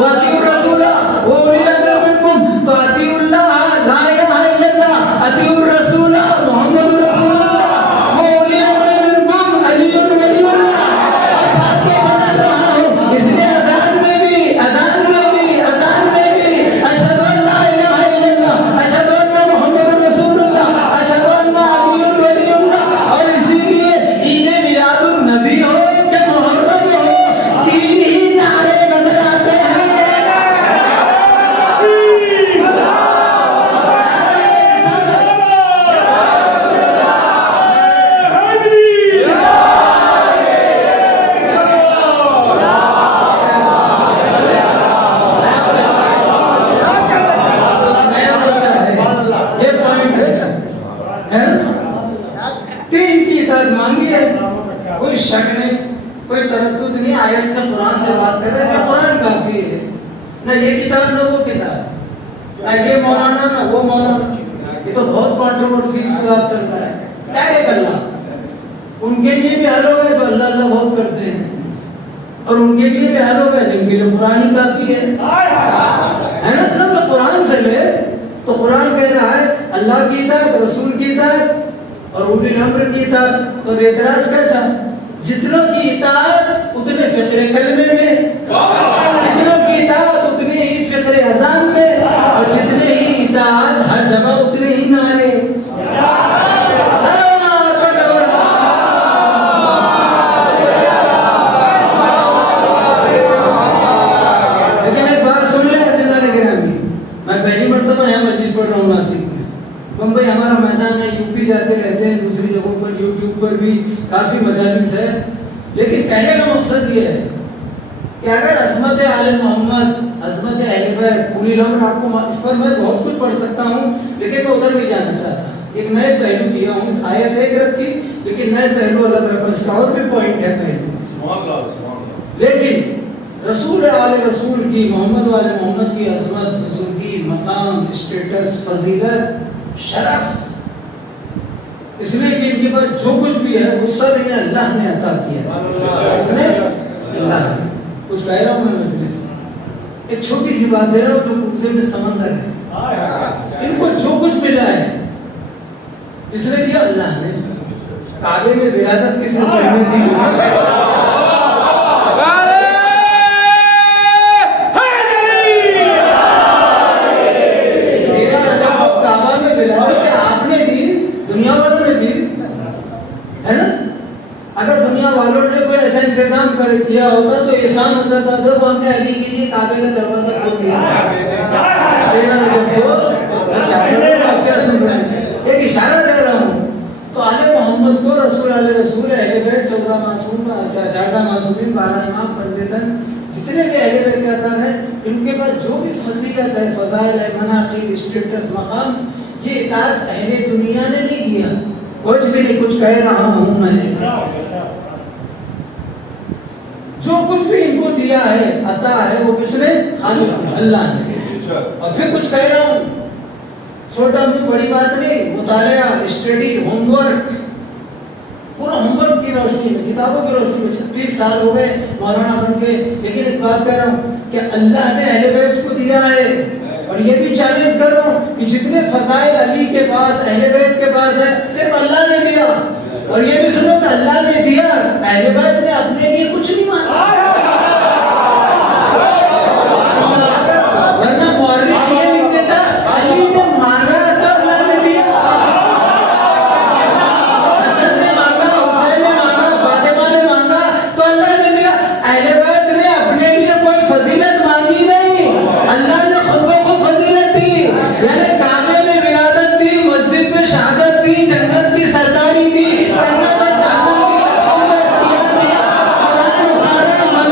واطیعوا الرسول واولی الامر منکم۔ تو اطیعوا اللہ لا الہ الا اللہ، اطیعوا الرسول محمد رسول اللہ، واولی الامر منکم علی ولی اللہ۔ اب بات کو بدل رہا ہوں، اس لیے اذان میں بھی اشہد ان لا الہ الا اللہ، اشہد ان محمد رسول اللہ، اشہد ان علی ولی اللہ۔ اور اسی لیے عید میلاد النبی ہو کہ محرم نہ یہ کتاب نہ وہ کتاب, نہ یہ مولانا نہ وہ مولانا. یہ تو بہت کنٹروورسی خلاف چل رہا ہے. ڈائریکٹ اللہ, ان کے لیے بھی حل ہوگا جو اللہ اللہ بہت کرتے ہیں, اور ان کے لیے بھی حل ہوگا جن کے لیے قرآن ہی کافی ہے نا. تو قرآن سے لے تو قرآن کہہ رہا ہے اللہ کی اطاعت, رسول کی اطاعت اور اولی الامر کی اطاعت. تو اعتراض کیسا؟ جتنوں کی اطاعت اتنے فقر کلمے میں, جتنوں کی اطاعت اتنے ہی فقر اذان میں, اور جتنے ہی اطاعت ہر جگہ اتنے ہی نعرے. لیکن ایک بات سن لیں عزیزان گرامی, میں پہلی مرتبہ یہاں مجلس پڑھ رہا ہوں ناسک میں. بمبئی ہمارا میدان ہے, یو پی جاتے رہتے ہیں, دوسری جگہوں پر یوٹیوب پر بھی کافی مجالس ہے. لیکن کہنے کا مقصد یہ ہے کہ اگر عظمت آل محمد, عظمت اہل بیت, پوری الامر, آپ کو اس پر میں بہت کچھ پڑھ سکتا ہوں, لیکن میں ادھر نہیں جانا چاہتا. ایک نئے پہلو دیا ہوں, اس آیت ایک رکھی لیکن نئے پہلو الگ رکھا, اس کا اور بھی پوائنٹ ہے پہلو. لیکن رسول آل رسول کی, محمد والے محمد کی عظمت, بزرگی, مقام, اسٹیٹس, فضیلت, شرف, اس لیے کہ ان کے پاس جو کچھ بھی ہے وہ سب انہیں اللہ نے عطا کیا ہے. اس نے اللہ نے کچھ کہہ رہا ہوں میں مجلس, ایک چھوٹی سی بات دے رہا ہوں جو غصے میں سمندر ہے. ان کو جو کچھ ملا ہے اس نے دیا اللہ نے. کعبے میں ولادت کس نے پڑھنے دی؟ کعبہ میں ولادت آپ نے دی, دنیا والوں نے دی ہے نا. اگر دنیا والوں نے کوئی ایسا انتظام کیا ہوتا تو احسان ہو جاتا تھا, وہ ہم نے علی کے لیے کعبے کا دروازہ کھول دیا. ایک اشارہ دے رہا ہوں. تو آل محمد کو, رسول آل رسول, اہل بیت, 14 معصوم, 14 معصومین, 12 امام, 5 تن, جتنے بھی اہل بیت کے اطہار ہیں, ان کے پاس جو بھی فضیلت ہے, فضائل ہے, مناقب, اسٹیٹس, مقام, یہ اطاعت اہل دنیا نے نہیں دیا. کچھ بھی نہیں, کچھ کہہ رہا ہوں میں, جو کچھ بھی ان کو دیا ہے, عطا ہے, وہ کس نے؟ خالق اللہ نے. اور پھر کچھ کہہ رہا ہوں, چھوٹا بھی بڑی بات نہیں, مطالعہ, اسٹڈی, ہوم ورک, پورا ہوم ورک کی روشنی میں, کتابوں کی روشنی میں. 36 سال ہو گئے مولانا بن کے, لیکن ایک بات کہہ رہا ہوں کہ اللہ نے اہل بیت کو دیا ہے. اور یہ بھی چیلنج کر رہا ہوں کہ جتنے فضائل علی کے پاس, اہل بیت کے پاس ہے, صرف اللہ نے دیا. اور یہ بھی سنو کہ اللہ نے دیا, اہل بیت نے اپنے لیے کچھ نہیں مانگا. ورنہ مورخ یہ لکھتے تھا علی نے مانگا تو اللہ نے دیا, حسن نے مانگا, حسین نے مانگا, فاطمہ نے مانگا تو اللہ نے دیا. اہل بیت نے اپنے لیے کوئی فضیلت مانگی نہیں, اللہ نے خود بخود فضیلت دی. یعنی کعبے میں ولادت دی, مسجد میں شہادت دی, جنت کی سرداری دی, جنت اور جہنم کی تقسیم میں اختیار دیا, قرآن اتارا,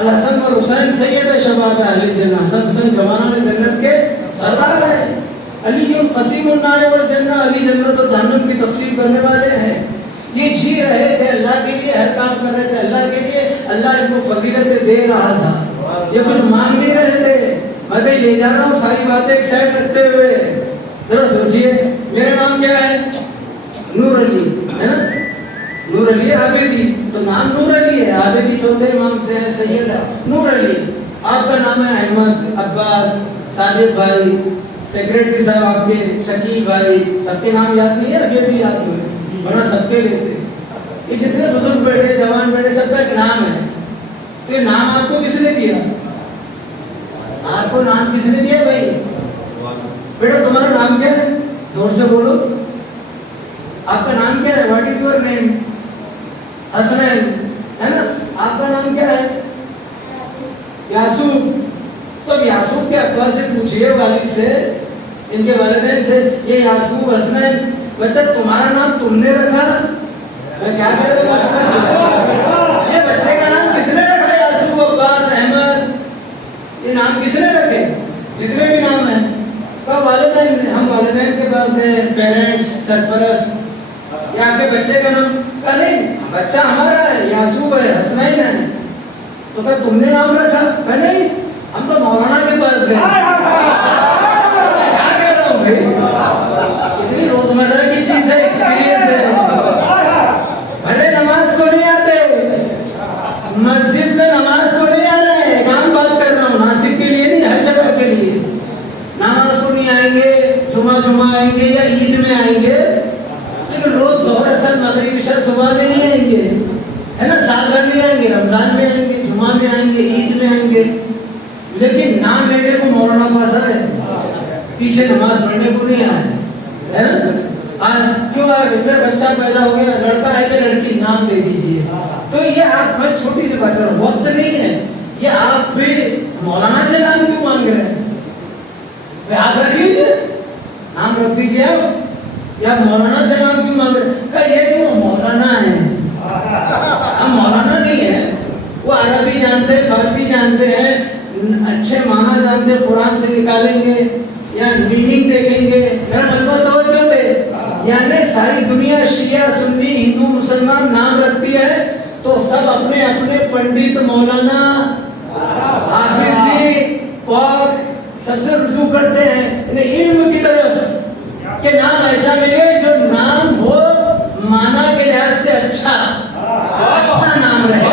الحسن اور حسین سید شباب اہل جنہ، حسن حسین جوانان جنت کے سردار ہیں. علی قسیم النار والجنہ، علی جنت اور جہنم کی تقسیم کرنے والے ہیں. یہ جی رہے تھے اللہ کے لیے، ہر کام کر رہے تھے اللہ کے لیے، اللہ ان کو فضیلتیں دے رہا تھا. یہ کچھ مانگ نہیں رہے تھے. میں کہیں لے جا رہا ہوں ساری باتیں ایک سائڈ رکھتے ہوئے ذرا سوچئے میرا نام کیا ہے؟ نور علی ہے نا، نور علی عابدی، تو نام نور علی ہے. عابدی چوتھے امام سے ہے، سید نور علی. آپ کا نام ہے احمد، عباس، صادق بھائی، سیکریٹری صاحب آپ کے شکیل بھائی. سب کے نام یاد نہیں ہے؟ اب یہ بھی یاد ہوئے ورنہ سب کے لیتے. یہ جتنے بزرگ بیٹھے جوان بیٹھے سب کا ایک نام ہے. تو یہ نام آپ کو کس نے دیا؟ آپ کو نام کس نے دیا بھائی؟ بیٹا تمہارا نام کیا ہے؟ زور سے بولو. آپ کا نام کیا ہے؟ What is your name? Hasnain ہے نا. آپ کا نام کیا ہے؟ یاسوب. تو یاسوب کے ابا سے پوچھئے، والد سے، ان کے والدین سے، یہ یاسوب حسنین بچہ تمہارا نام تم نے رکھا؟ میں کیا کہہ رہا ہوں، یہ بچے کا نام کس نے رکھا؟ یاسوب، عباس، احمد، یہ نام کس نے رکھے؟ جتنے بھی نام ہیں تو والدین. ہم والدین کے پاس ہیں، پیرنٹس، سرپرست. یہ آپ کے بچے کا نام کا نہیں، بچہ ہمارا ہے، یاسوب ہے، حسنین ہے. تو کیا تم نے نام رکھا؟ میں نہیں، ہم تو مولانا کے پاس گئے. کیا کہہ رہا ہوں بھائی، اتنی روزمرہ کی چیز ہے، ایکسپیرینس ہے. بھلے نماز کو نہیں آتے، مسجد میں نماز کو نہیں آ رہے ہیں، کام بات کر رہا ہوں، ناسک کے لیے نہیں، ہر جگہ کے لیے. نماز کو نہیں آئیں گے، جمعہ آئیں گے یا عید میں آئیں گے، لیکن روز ظہر اثر مغرب عشاء صبح میں نہیں آئیں گے، ہے نا. سال بھر نہیں آئیں گے، رمضان میں آئیں گے، جمعہ میں آئیں گے، عید میں آئیں گے. لیکن نام لینے کو مولانا پاس آ رہے، پیچھے نماز پڑھنے کو نہیں آئے، ہے نا. کیوں آئے؟ بچہ پیدا ہو گیا، لڑکا ہے کہ لڑکی، نام دے دیجیے. تو یہ آپ میں چھوٹی سی بات کر، وقت نہیں ہے. یہ آپ بھی مولانا سے نام کیوں مانگ رہے ہیں؟ آپ رکھ لیجیے، نام رکھ دیجیے. آپ یا مولانا سے نام کیوں مانگ رہے ہیں؟ کہ یہ کہ وہ مولانا ہے، ہم مولانا نہیں ہیں. وہ عربی جانتے ہیں، فارسی جانتے ہیں، اچھے معنی جانتے ہیں، قرآن سے نکالیں گے یا میننگ دیکھیں گے. میرا مطلب توجہ دے. یعنی ساری دنیا شیعہ، سنی، ہندو، مسلمان نام رکھتی ہے تو سب اپنے اپنے پنڈت، مولانا، حافظ جی، پاک سب سے رجوع کرتے ہیں علم کی طرف کہ نام ایسا ملے جو نام ہو معنی کے لحاظ سے اچھا نام رہے.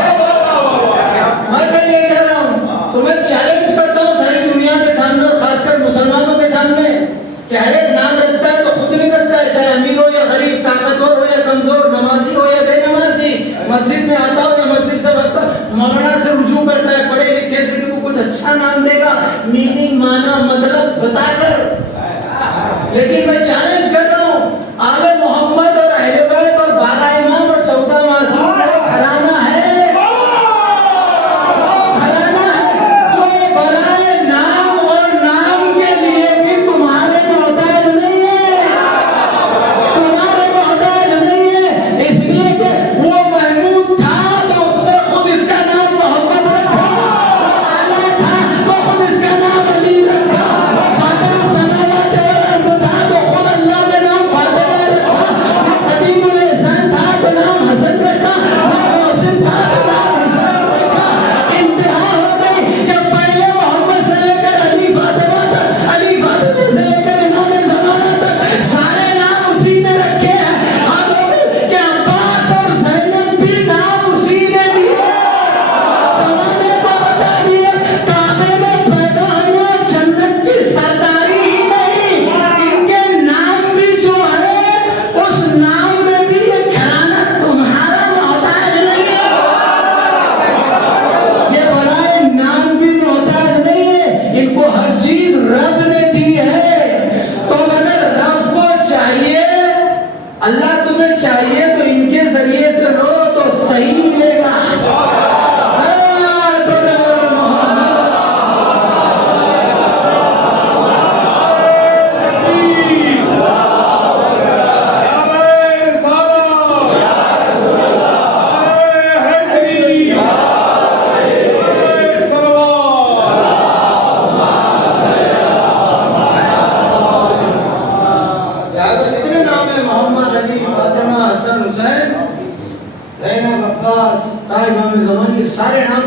میں نہیں کہہ رہا ہوں، تو میں چیلنج کرتا ہوں ساری دنیا کے سامنے اور خاص کر مسلمانوں کے سامنے کہ ہر ایک نام رکھتا ہے تو خود نہیں کرتا ہے، چاہے امیر ہو یا غریب، طاقتور ہو یا کمزور، نمازی ہو یا بے نمازی، مسجد میں آتا ہو یا مسجد سے بھگتا، مولانا سے رجوع کرتا ہے پڑھے لکھے سے کہ وہ کچھ اچھا نام دے گا، میننگ، معنی، مطلب بتا کر. لیکن میں چیلنج کر رہا ہوں، آل محمد اور اہل بیت اور 12 امام اور 14 معصوم کو گھرانا ہے، جو برائے نام اور نام کے لیے بھی تمہارے محتاج نہیں ہے، تمہارے محتاج نہیں ہے. اس لیے کہ وہ محمود تھا تو اس نے خود اس کا نام محمد رکھا، وہ اعلیٰ تھا تو خود اس کا نام علی رکھا، وہ فاطر السماوات والارض تھا تو خود اللہ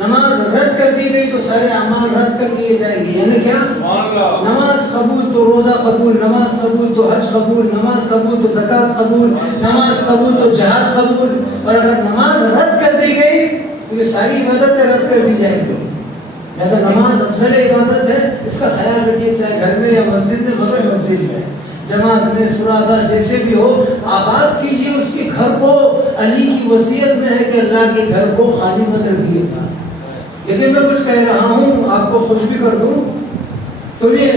نماز رد کر دی گئی تو سارے اعمال رد کر دیے جائیں گے. یعنی کیا؟ نماز قبول تو روزہ قبول, نماز قبول تو حج قبول, نماز قبول تو زکوٰۃ قبول, نماز قبول تو جہاد قبول. اور اگر نماز رد کر دی گئی تو یہ ساری عبادتیں رد کر دی جائیں گی. لہذا نماز افضل عبادت ہے, اس کا خیال رکھیے, چاہے گھر میں یا مسجد میں, بغیر مسجد میں, جماعت میں, فرادا, جیسے بھی ہو, آباد کیجیے اس کے گھر کو. علی کی وصیت میں ہے کہ اللہ کے گھر کو خالی مت رکھیے. لیکن میں کچھ کہہ رہا ہوں, آپ کو خوش بھی کر دوں, سنیے.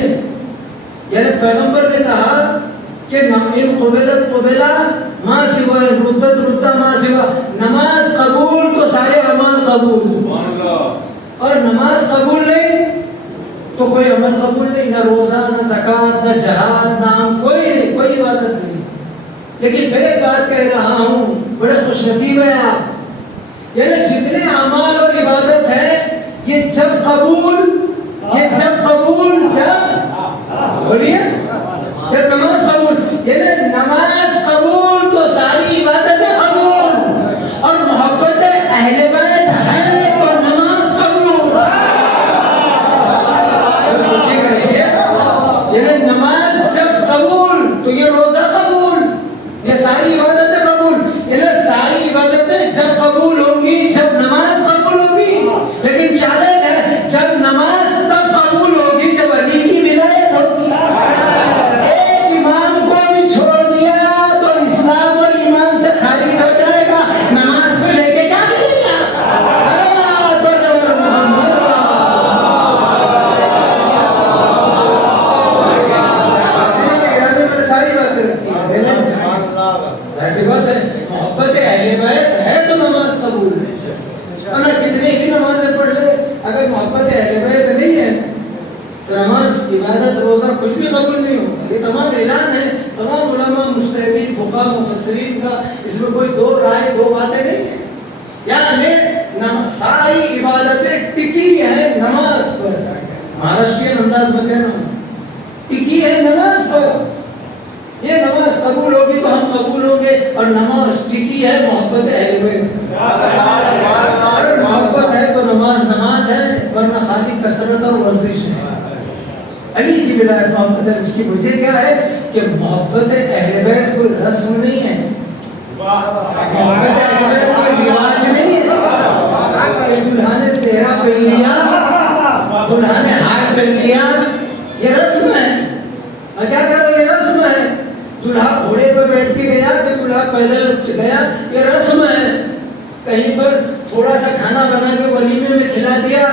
یعنی پیغمبر نے کہا کہ ان قبلت قبلا ما سوا, ردت ردہ ما سوا. نماز قبول تو سارے اعمال قبول, اور نماز قبول نہیں تو کوئی عمل قبول نہیں, نہ روزہ, نہ زکوٰۃ, نہ جہاد, نہ کوئی عبادت نہیں. لیکن پھر ایک بات کہہ رہا ہوں, بڑے خوش نصیب ہیں آپ. یعنی جتنے اعمال اور عبادت ہے یہ جب قبول بولیے, جب نماز قبول, یعنی نماز قبول تو ساری عبادتیں قبول, اور محبت اہل بیت ہے تو نماز قبول. یعنی نماز جب قبول تو یہ روزہ قبول, یہ ساری عبادتیں قبول. یعنی ساری عبادتیں جب قبول ہوگی جب نماز قبول ہوگی. لیکن چیلنج ہے, جب نماز تب قبول ہوگی جب علی کی ولایت ہوگی. ایک امام کو بھی چھوڑ دیا تو اسلام اور ایمان سے خارج ہو جائے گا. نماز کو لے کے کیا کرے گا؟ ساری بات محبت اہل بیت ہے تو نماز قبول ہے. ورنہ کتنی بھی نمازیں پڑھ لے, اگر محبت اہل بیت نہیں ہے تو نماز, عبادت, روزہ کچھ بھی قبول نہیں ہوتا. یہ تمام اعلان ہے تمام علماء, مجتہدین, فقہاء, مفسرین کا. اس میں کوئی دو رائے, دو باتیں نہیں ہیں. یعنی ساری عبادتیں ٹکی ہیں نماز پر. مہاراشٹرین انداز میں کہہ رہا ہوں, ٹکی ہے نماز پر. یہ نماز قبول ہوگی تو ہم قبول ہوں گے, اور نماز ٹکی ہے محبت اہل بیت. اگر محبت ہے تو نماز ہے, ورنہ خالی کثرت اور ورزش ہے. علی کی ولایت محبت ہے. اس کی وجہ کیا ہے کہ محبت اہل بیت کوئی رسم نہیں ہے, محبت اہل بیت کوئی رواج نہیں ہے. دلہا نے صحرا پہن لیا, دلہا نے ہار پہن لیا, یہ رسم ہے. میں کیا کر رہا ہوں, یہ رسم ہے. دلہا گھوڑے پہ بیٹھ کے گیا کہ دلہا پیدل گیا, یہ رسم ہے. کہیں پر تھوڑا سا کھانا بنا کے ولیمے میں کھلا دیا,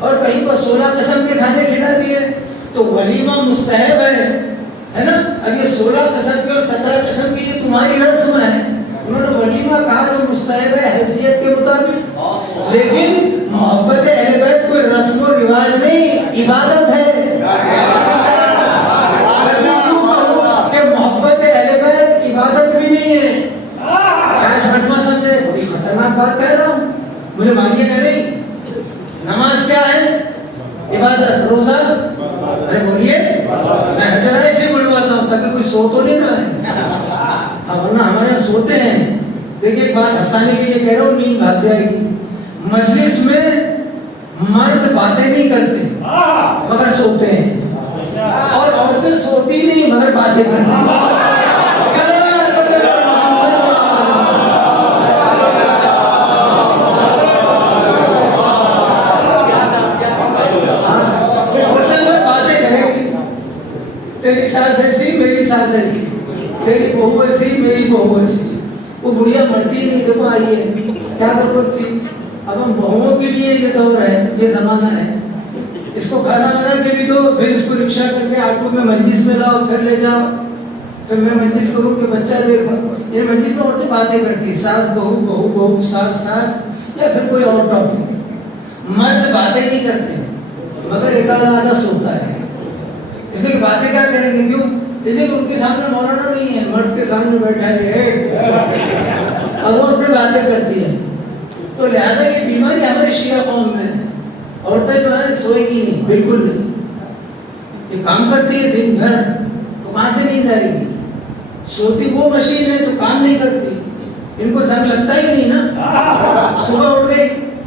اور کہیں پر 16 قسم کے کھانے کھلا دیے, تو ولیمہ مستحب ہے نا. اب یہ 16 قسم کے اور 17 قسم کی یہ تمہاری رسم ہے. انہوں نے ولیمہ کہا جو مستحب ہے حیثیت کے مطابق. لیکن محبت اہل بیت کوئی رسم و رواج نہیں, عبادت ہے. محبت اہل بیت عبادت بھی نہیں ہے. بٹما سمجھے, کوئی خطرناک بات کہہ رہا ہوں, مجھے مانیے گا نہیں. نماز کیا ہے؟ عبادت. روزہ, ارے بولیے, میں ہر ایسے بلواتا ہوں تاکہ کوئی سو تو نہیں رہا ہے, ورنہ ہمارے یہاں سوتے ہیں. دیکھیے ایک بات ہنسانے کے لیے کہہ رہا ہوں, نیند بھاگ جائے گی. مجلس میں مرد باتیں نہیں کرتے مگر سوتے ہیں, اور عورتیں سوتی نہیں مگر باتیں کرتی ہیں. تیری ساس ایسی, میری ساس ایسی, تیری بہو ایسی, میری بہو ایسی. وہ بڑھیا مرتی نہیں, دیکھو آئی ہے کیا ضرورت تھی. اب ہم بہوؤں کے لیے یہ دور ہے, یہ زمانہ ہے. اس کو کھانا بنا کے بھی دو, پھر اس کو رکشہ کر کے آٹو میں مجلس میں لاؤ, پھر لے جاؤ, پھر میں مجلس کروں کہ بچہ لے. یہ مجلس میں عورتیں باتیں کرتی, ساس بہو, بہو بہو, ساس ساس, یا پھر کوئی اور ٹاپک. مرد باتیں نہیں کرتے مگر ایک آدھا سوتا ہے. اس لیے باتیں کیا کریں گے, کیوں؟ اس لیے ان کے سامنے مولانا نہیں ہے, مرد کے سامنے بیٹھا ہے اور وہ اپنی باتیں کرتی ہے. تو لہٰذا یہ بیماری ہمارے شیعہ قوم میں ہے. عورتیں جو ہے سوئے گی نہیں, بالکل نہیں. یہ کام کرتی ہے دن بھر, تو کہاں سے نیند آئے گی. سوتی وہ مشین ہے جو کام نہیں کرتی. ان کو زنگ لگتا ہی نہیں نا. صبح اٹھ گئی,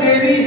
23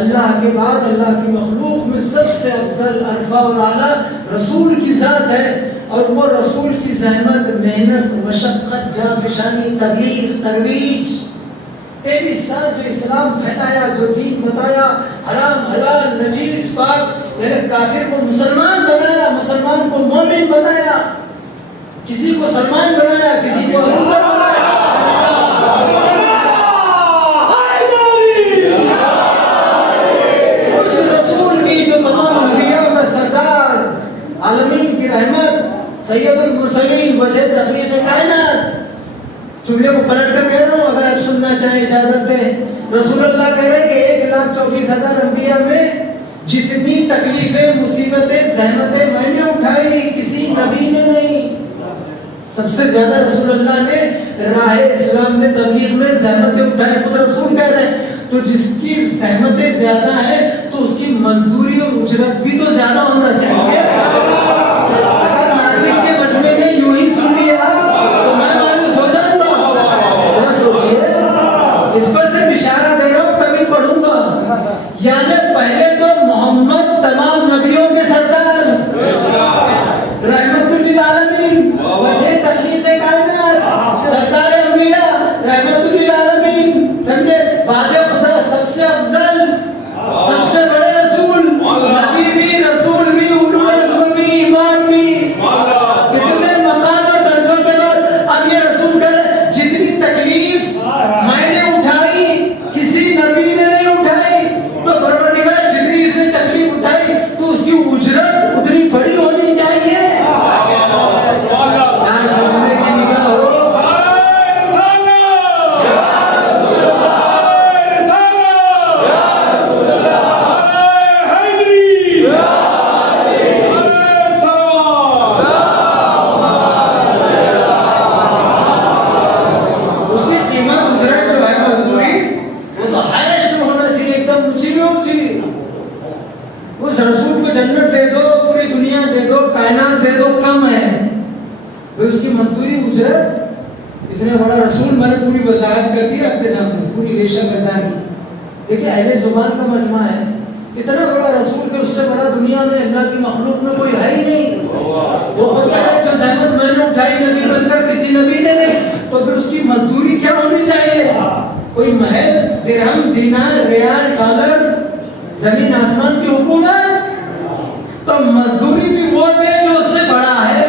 اللہ کے بعد اللہ کی مخلوق میں سب سے افضل عرفہ اور اعلیٰ رسول کی ذات ہے، اور وہ رسول کی زحمت، محنت، مشقت، جانفشانی، تبلیغ، ترویج، 23 سال جو اسلام پھیلایا، جو دین بتایا، حرام حلال نجیز پاک، یعنی کافر کو مسلمان بنایا، مسلمان کو مومن بنایا، کسی کو سلمان بنایا، کسی کو افضل بنایا۔ اس رسول کی جو تمام انبیاء میں سردار عالمین کی رحمت، سید المرسلین، وجہ تخلیق کائنات، جملے کو پلٹ کر کہہ رہا ہوں، اگر آپ سننا چاہیں اجازت دیں۔ رسول اللہ کہہ رہے کہ 1,24,000 انبیاء میں جتنی تکلیفیں، مصیبتیں، زحمتیں میں نے اٹھائی، کسی نبی نے نہیں۔ سب سے زیادہ رسول اللہ نے راہ اسلام میں، تبلیغ میں زحمتیں اٹھائی، خود رسول کہہ رہے ہیں۔ تو جس کی زحمتیں زیادہ ہیں تو اس کی مزدوری اور اجرت بھی تو زیادہ ہونا چاہیے۔ اگر ناصر کے مجمع نے یوں ہی سن لیا تو میں مانوس ہو جاؤں گا۔ ذرا سوچیے، اس پر سے اشارہ دے رہا ہوں، کبھی پڑھوں گا۔ یعنی پہلے تو محمد تمام نبیوں کے سردار، رحمت للعالمین، وجہ تخلیق کائنات، سردار انبیاء، رحمت للعالمین، سمجھے، بعد خدا سب سے افضل، سب سے بڑے رسول، نبی بھی، رسول بھی، اولو العزم بھی، امام بھی، کتنے مقام اور درجوں کے بعد اب یہ رسول کہے جتنی تکلیف میں نے اٹھائی کسی نبی نے نہیں اٹھائی، تو پروردگار جتنی اتنی تکلیف اٹھائی تو اس کی اجرت اتنی بڑی ہونی چاہیے۔ اس کی مزدوری اجرت، اتنا بڑا رسول میں نے پوری وضاحت کر دی آپ کے سامنے، پوری ریشہ گردانی۔ دیکھیں اہل زبان کا مجمع ہے، اتنا بڑا رسول کہ اس سے بڑا دنیا میں اللہ کی مخلوق میں کوئی ہے ہی نہیں۔ وہ خود کہہ رہے جو زحمت میں نے اٹھائی نبی بن کر کسی نبی نے نہیں، تو پھر اس کی مزدوری کیا ہونی چاہیے؟ کوئی محل، درہم، دینار، ریال، ڈالر، زمین آسمان کی حکومت، تو مزدوری بھی وہ دے جو اس سے بڑا ہے۔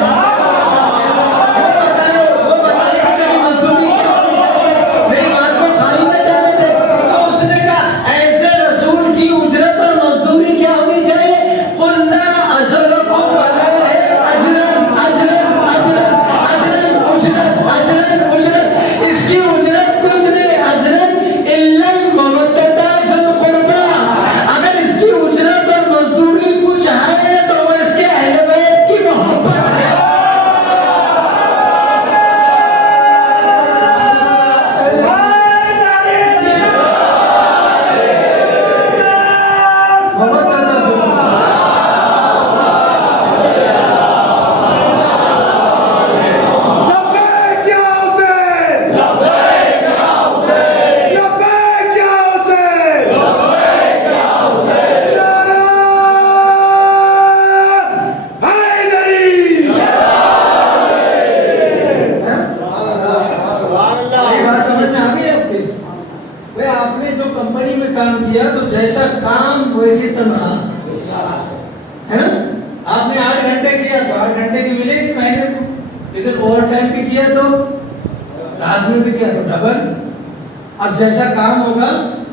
اب جیسا کام ہوگا،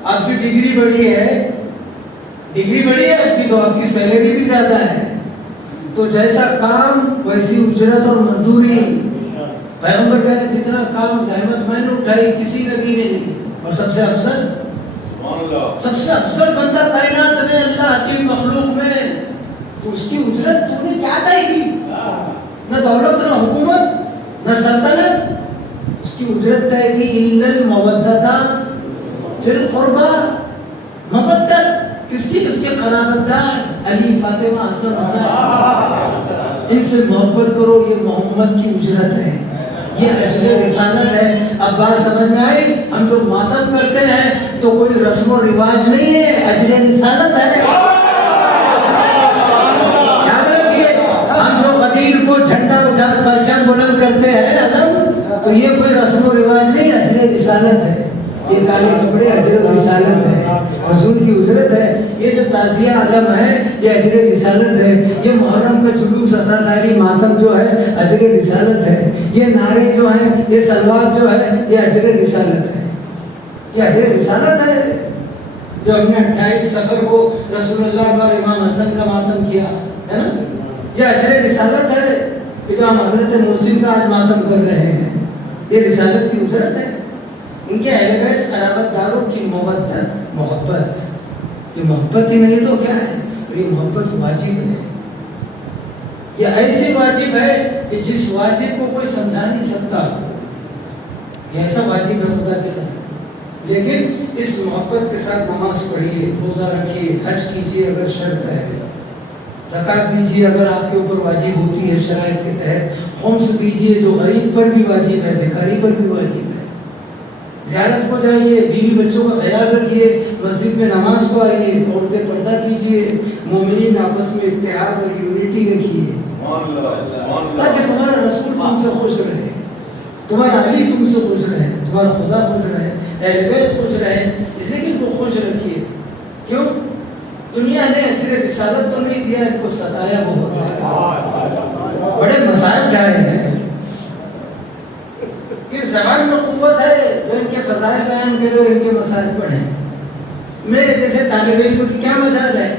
آپ کی ڈگری بڑی ہے، آپ کی تو آپ کی سیلری بھی زیادہ ہے، تو جیسا کام ویسی اجرت اور مزدوری۔ پیغمبر کہہ رہے جتنا کام زحمت میں نے اٹھائی کسی نبی نے نہیں، اور سب سے افضل بندہ کائنات میں اللہ کی مخلوق میں، تو اس کی اجرت تم نے کیا طے کی؟ نہ دولت، نہ حکومت، نہ سلطنت، اس کی اجرت طے کی الا المودۃ فی القربى، مودت کس کی؟ اس کے قرابت دار علی، فاطمہ، حسن، حسین، ان سے محبت کرو، یہ محمد کی اجرت ہے۔ یہ اجر رسالت ہے. اب بات سمجھ میں آئی؟ ہم جو ماتم کرتے ہیں تو کوئی رسم و رواج نہیں ہے، اجر رسالت ہے. یاد رکھیے، ہم جو غدیر کو جھنڈا اٹھا پرچم بلند کرتے ہیں علم، تو یہ کوئی رسم و رواج نہیں، اجر رسالت ہے. یہ کالے کپڑے اجر رسالت ہے، حضور کی اجرت ہے. یہ جو تعزیہ علم ہے یہ اجر رسالت ہے. یہ محرم کا جلوس عزاداری ماتم جو ہے اجر رسالت ہے. یہ نعرے جو ہیں، یہ سلوات جو ہے یہ اجر رسالت ہے. یہ اجر رسالت ہے. جو ہم نے 28 صفر کو رسول اللہ کا اور امام حسن کا ماتم کیا ہے نا، یہ اجر رسالت ہے. یہ جو ہم حضرت محسن کا آج ماتم کر رہے ہیں یہ رسالت کی اجرت ہے. ان کے اہل بیت قرابت داروں کی محبت، یہ محبت ہی نہیں تو کیا ہے؟ یہ محبت واجب ہے. یہ ایسی واجب ہے کہ جس واجب کو کوئی سمجھا نہیں سکتا. یہ ایسا واجب ہے خدا کے قسم. لیکن اس محبت کے ساتھ نماز پڑھیے، روزہ رکھیے، حج کیجیے اگر شرط ہے، زکات دیجیے اگر آپ کے اوپر واجب ہوتی ہے شرائط کے تحت، خمس دیجیے جو غریب پر بھی واجب ہے، بھکاری پر بھی واجب ہے. زیارت کو جائیے، بیوی بچوں کا خیال رکھیے، مسجد میں نماز کو آئیے، عورتیں پردہ کیجیے، مومنین آپس میں اتحاد اور یونٹی رکھیے تاکہ تمہارا رسول تم سے خوش رہے، تمہارا علی تم سے خوش رہے، تمہارا خدا خوش رہے، اہل بیت خوش رہے. اس لیے کہ ان کو خوش رکھیے. کیوں؟ دنیا نے اجر رسالت تو نہیں دیا، ان کو ستایا بہت ہے، بڑے مسائل ڈھائے ہیں. اس زبان میں قوت ہے جو ان کے فضائل بیان کرے اور ان کے مسائل پڑھیں. میرے جیسے طالب علم کی کیا مجال ہے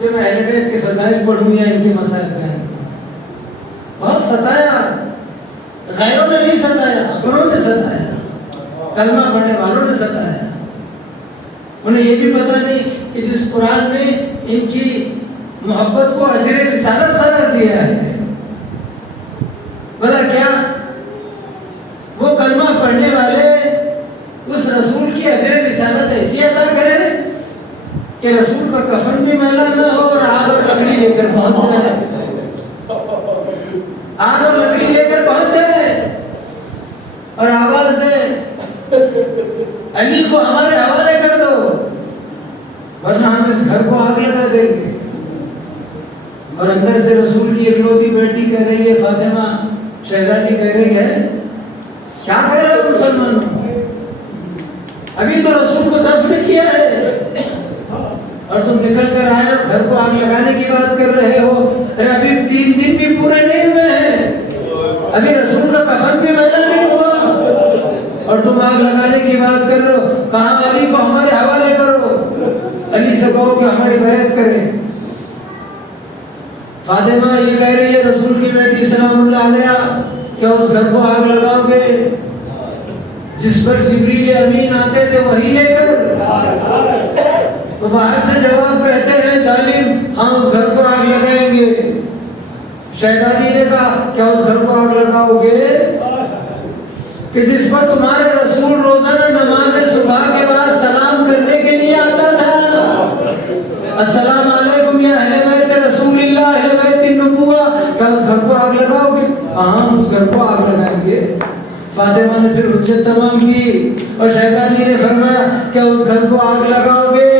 جو میں اہل بیت کے فضائل پڑھوں یا ان کے مسائل بیان کروں؟ بہت ستایا، غیروں نے نہیں ستایا، اپنوں نے ستایا، کلمہ پڑھنے والوں نے ستایا. انہیں یہ بھی پتہ نہیں کہ جس قرآن نے ان کی محبت کو اجر رسالت قرار دیا ہے، بھلا کیا وہ کلمہ پڑھنے والے اس رسول کی اجر رسالت ایسی عطا کریں کہ رسول کا کفن بھی میلا نہ ہو اور آگ اور لکڑی لے کر پہنچ جائے، آگ اور لکڑی لے کر پہنچ جائے اور آواز دے علی کو ہمارے حوالے کر دو ورنہ ہم اس گھر کو آگ لگا دیں گے. اور اندر سے رسول کی اکلوتی بیٹی کہہ رہی ہے، فاطمہ شہزادی کہہ رہی ہے، کیا کہہ رہے ہو مسلمانوں، ابھی تو رسول کو دفن کیا ہے اور تم نکل کر آئے اور گھر کو آگ لگانے کی بات کر رہے ہو. ابھی 3 دن بھی پورے نہیں ہوئے ہیں، ابھی رسول کا کفن بھی میلا نہیں ہوا اور تم آگ لگانے کی بات کر رہے ہو. کہاں علی کو ہمارے حوالے کرو، علی سے کہو کہ ہماری بیعت کرے. فاطمہ یہ کہہ رہی ہے رسول کی بیٹی سلام اللہ علیہ، کیا اس گھر کو آگ لگاؤ گے جس پر جبریل امین آتے تھے وہی لے کر؟ تو باہر سے جواب کہتے ہیں تعلیم، ہاں اس گھر کو آگ لگائیں گے. شہزادی نے کہا کیا اس گھر کو آگ لگاؤ گے کہ جس پر تمہارے رسول روزانہ نماز صبح کے بعد سلام کرنے کے لیے آتا تھا، السلام علیکم یا اہل بیت رسول اللہ اہل بیت النبوہ، کیا اس گھر کو آگ لگاؤ گے؟ ہاں اس گھر کو آگ لگائیں گے. فاطمہ نے پھر حجت تمام کی اور شہزادی نے فرمایا کیا اس گھر کو آگ لگاؤ گے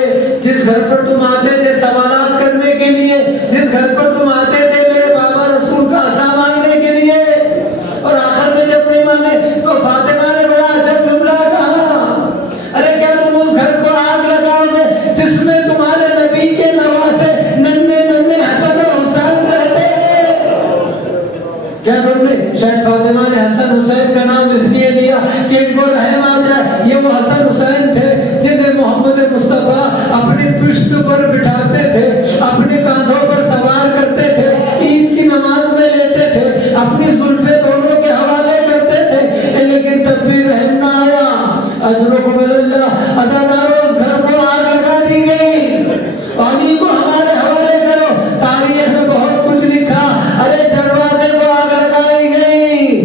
جس گھر پر تم آتے تھے سوالات کرنے کے لیے، جس گھر پر تم آتے تھے میرے بابا رسول کا عصا مانگنے کے لیے؟ اور آخر میں جب نہیں مانے تو فاطمہ نے بڑا عجب جملہ کہا، ارے کیا تم اس گھر کو آگ لگاؤ گے جس میں تمہارے نبی کے نواسے ننھے ننھے حسن اور حسین رہتے؟ کیا تم نے، شاید فاطمہ نے حسن حسین کا نام اس لیے لیا کہ ان کو رحم آ جائے، یہ وہ حسن حسین تھے جنہیں محمد مصطفیٰ اپنی پشت پر بٹھاتے تھے، اپنے کاندھوں پر سوار کرتے تھے، عید کی نماز میں لیتے تھے، اپنی زلفیں دونوں کے حوالے کرتے تھے، لیکن تب بھی رحم نہ آیا. اجرکم اللہ، ادادارو اس گھر کو آگ لگا دی گئی، پانی کو ہمارے حوالے کرو. تاریخ میں بہت کچھ لکھا، ارے دروازے کو آگ لگائی گئی،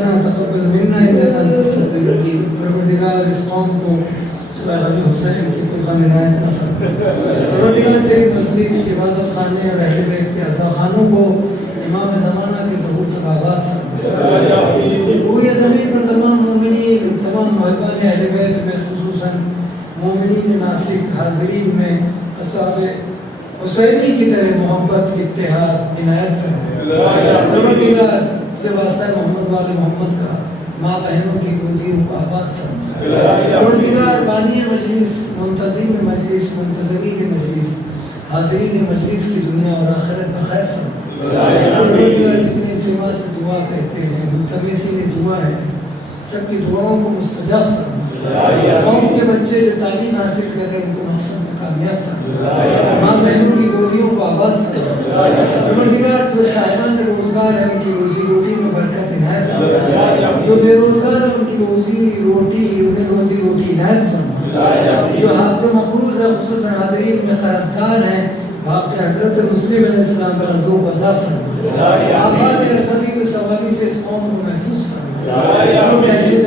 ربنا تقبل منا انك انت السميع العليم. پروردگار اس قوم کو سوائے حاجی حسین کی طوفان عنایت نہ فرما. پروردگار تیری مسجد عبادت خانے اور اہل بیت کے عزا خانوں کو امام زمانہ کے ظہور تک آباد فرما. پوری زمین پر تمام مومنین تمام محبان اہل بیت میں خصوصاً مومنین ناسک حاضرین میں اصحاب حسینی کی طرح محبت اتحاد عنایت فرما. پروردگار سے واسطہ محمد والے محمد کا ماں بہنوں کی گودیوں کو آباد فرما. پروردگار بانی مجلس منتظم مجلس منتظرین مجلس حاضرین مجلس کی دنیا اور آخرت میں خیر فرما. پروردگار جتنے اجتماع سے دعا کہتے ہیں ملتمسین دعا ہے سب کی دعاؤں کو مستجاب فرما. قوم کے بچے جو تعلیم حاصل کر رہے ہیں ان کو مقصد میں کامیاب فرما. ماں بہنوں کی گودیوں کو آباد فرما. پروردگار جو صاحبان روزگار ہے ان کی روزی روٹی میں برکت عنایت فرما. جو بے روزگار ہے ان کی روزی روٹی عنایت فرما. جو مقروض ہے خصوصاً حاضرین میں قرضدار ہیں آپ کے حضرت مسلم علیہ السلام پر قرضوں کو ادا فرما. آفات ارتقی و سوالی سے اس قوم کو محفوظ فرما. جو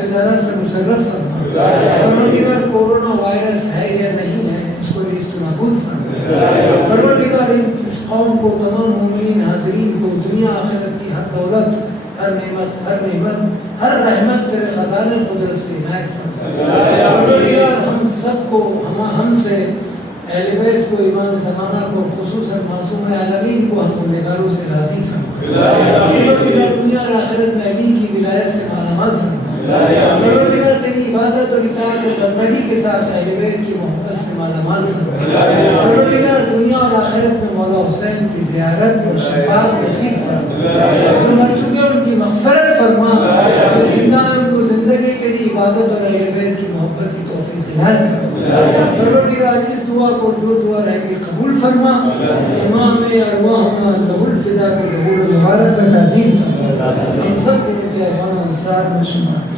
تجارت سے مشرف فرما. پروردگار کورونا وائرس ہے یا نہیں ہے اس کو نیست و نابود فرما. پروردگار اس قوم کو تمام مومنین حاضرین کو دنیا آخرت کی ہر دولت ہر نعمت ہر رحمت تیرے خزانے قدرت سے عنایت فرما. پروردگار ہم سب کو ہم سے اہل بیت کو امام زمانہ کو خصوصاً معصوم عالمین کو ہم گنہگاروں سے راضی فرما. پروردگار دنیا اور آخرت میں علی کی ولایت سے مالامال فرما. پروردگار تیری عبادت اور اطاعت اور بندگی کے ساتھ اہل بیت کی محبت سے مالامال فرما. پروردگار دنیا اور آخرت میں مولا حسین کی زیارت اور شفاعت نصیب فرما. جو مر چکے ان کی مغفرت فرما. جو زندہ ہیں ان کو زندگی کے لیے عبادت اور اہل بیت کی محبت کی توفیق عنایت فرما. پروردگار اس دعا کو جو دعا رہ گئی قبول فرما. امام ارواحنا لہ الفدا کے ظہور مبارک میں تعظیم فرما. ان سب کو انصار میں شمار